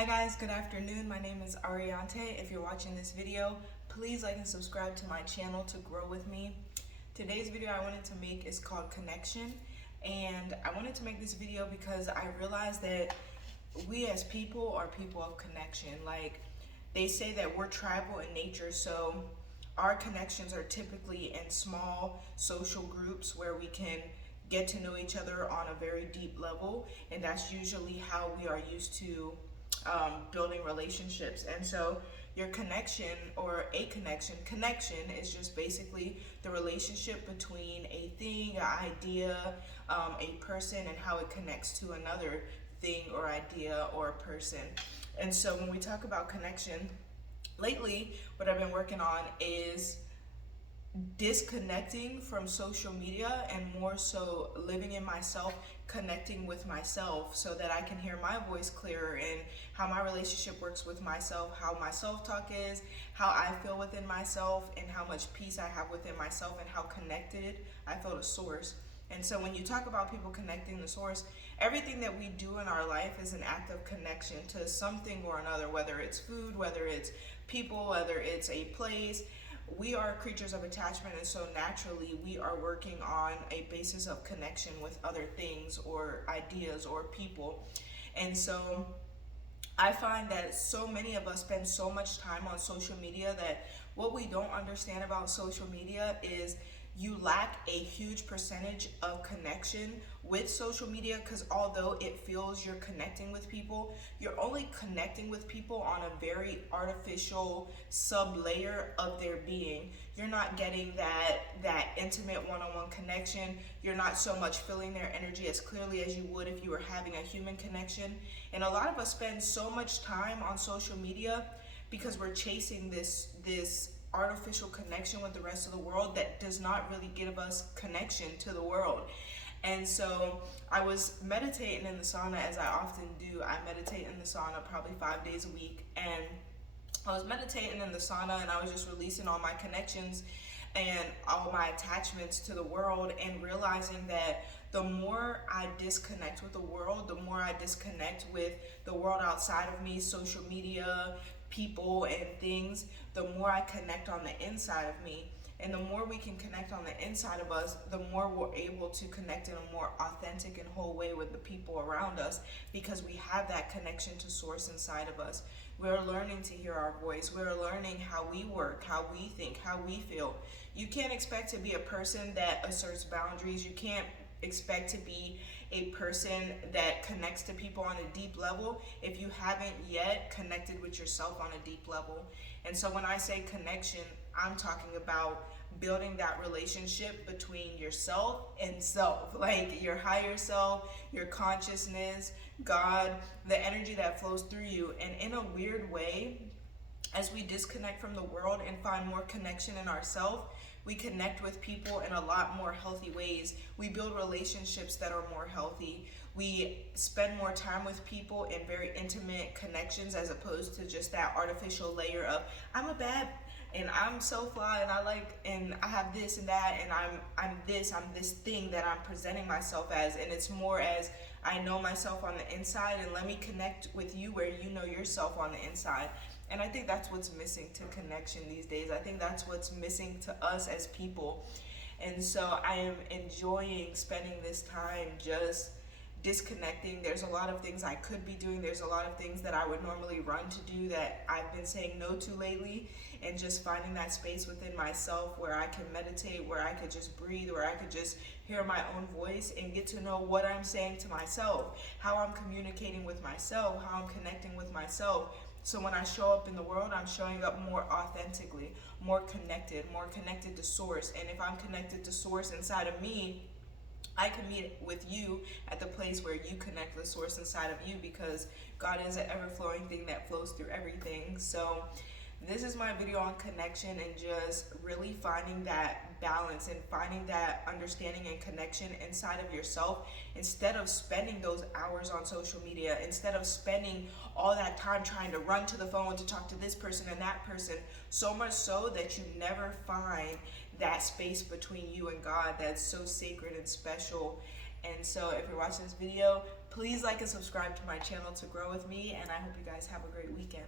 Hi guys, good afternoon. My name is Ariante. If you're watching this video, please like and subscribe to my channel to grow with me. Today's video I wanted to make is called Connection, and I wanted to make this video because I realized that we as people are people of connection. Like they say that we're tribal in nature, so our connections are typically in small social groups where we can get to know each other on a very deep level, and that's usually how we are used to building relationships. And so your connection or a connection is just basically the relationship between a thing, an idea, a person, and how it connects to another thing or idea or person. And so when we talk about connection, lately what I've been working on is disconnecting from social media and more so living in myself, connecting with myself so that I can hear my voice clearer and how my relationship works with myself, how my self-talk is, how I feel within myself, and how much peace I have within myself, and how connected I feel to source. And so when you talk about people connecting to source, everything that we do in our life is an act of connection to something or another, whether it's food, whether it's people, whether it's a place. We are creatures of attachment, and so naturally we are working on a basis of connection with other things or ideas or people. And so I find that so many of us spend so much time on social media that what we don't understand about social media is you lack a huge percentage of connection with social media, because although it feels you're connecting with people, you're only connecting with people on a very artificial sub layer of their being. You're not getting that intimate one-on-one connection. You're not so much feeling their energy as clearly as you would if you were having a human connection. And a lot of us spend so much time on social media because we're chasing this artificial connection with the rest of the world that does not really give us connection to the world. And so I was meditating in the sauna, as I often do. I meditate in the sauna probably 5 days a week, and I was meditating in the sauna and I was just releasing all my connections and all my attachments to the world, and realizing that the more I disconnect with the world, the more I disconnect with the world outside of me, social media, people, and things, the more I connect on the inside of me. And the more we can connect on the inside of us, the more we're able to connect in a more authentic and whole way with the people around us, because we have that connection to source inside of us. We're learning to hear our voice. We're learning how we work, how we think, how we feel. You can't expect to be a person that asserts boundaries. You can't expect to be a person that connects to people on a deep level if you haven't yet connected with yourself on a deep level. And so when I say connection, I'm talking about building that relationship between yourself and self, like your higher self, your consciousness, God, the energy that flows through you. And in a weird way, as we disconnect from the world and find more connection in ourselves, we connect with people in a lot more healthy ways. We build relationships that are more healthy. We spend more time with people in very intimate connections, as opposed to just that artificial layer of I'm a bad and I'm so fly and I like and I have this and that and I'm this thing that I'm presenting myself as. And it's more as I know myself on the inside, and let me connect with you where you know yourself on the inside. And I think that's what's missing to connection these days. I think that's what's missing to us as people. And so I am enjoying spending this time just disconnecting. There's a lot of things I could be doing. There's a lot of things that I would normally run to do that I've been saying no to lately, and just finding that space within myself where I can meditate, where I could just breathe, where I could just hear my own voice and get to know what I'm saying to myself, how I'm communicating with myself, how I'm connecting with myself. So when I show up in the world, I'm showing up more authentically, more connected to source. And if I'm connected to source inside of me, I can meet with you at the place where you connect with source inside of you, because God is an ever-flowing thing that flows through everything. So this is my video on connection, and just really finding that balance and finding that understanding and connection inside of yourself, instead of spending those hours on social media, instead of spending all that time trying to run to the phone to talk to this person and that person, so much so that you never find that space between you and God that's so sacred and special. And so if you're watching this video, Please like and subscribe to my channel to grow with me, and I hope you guys have a great weekend.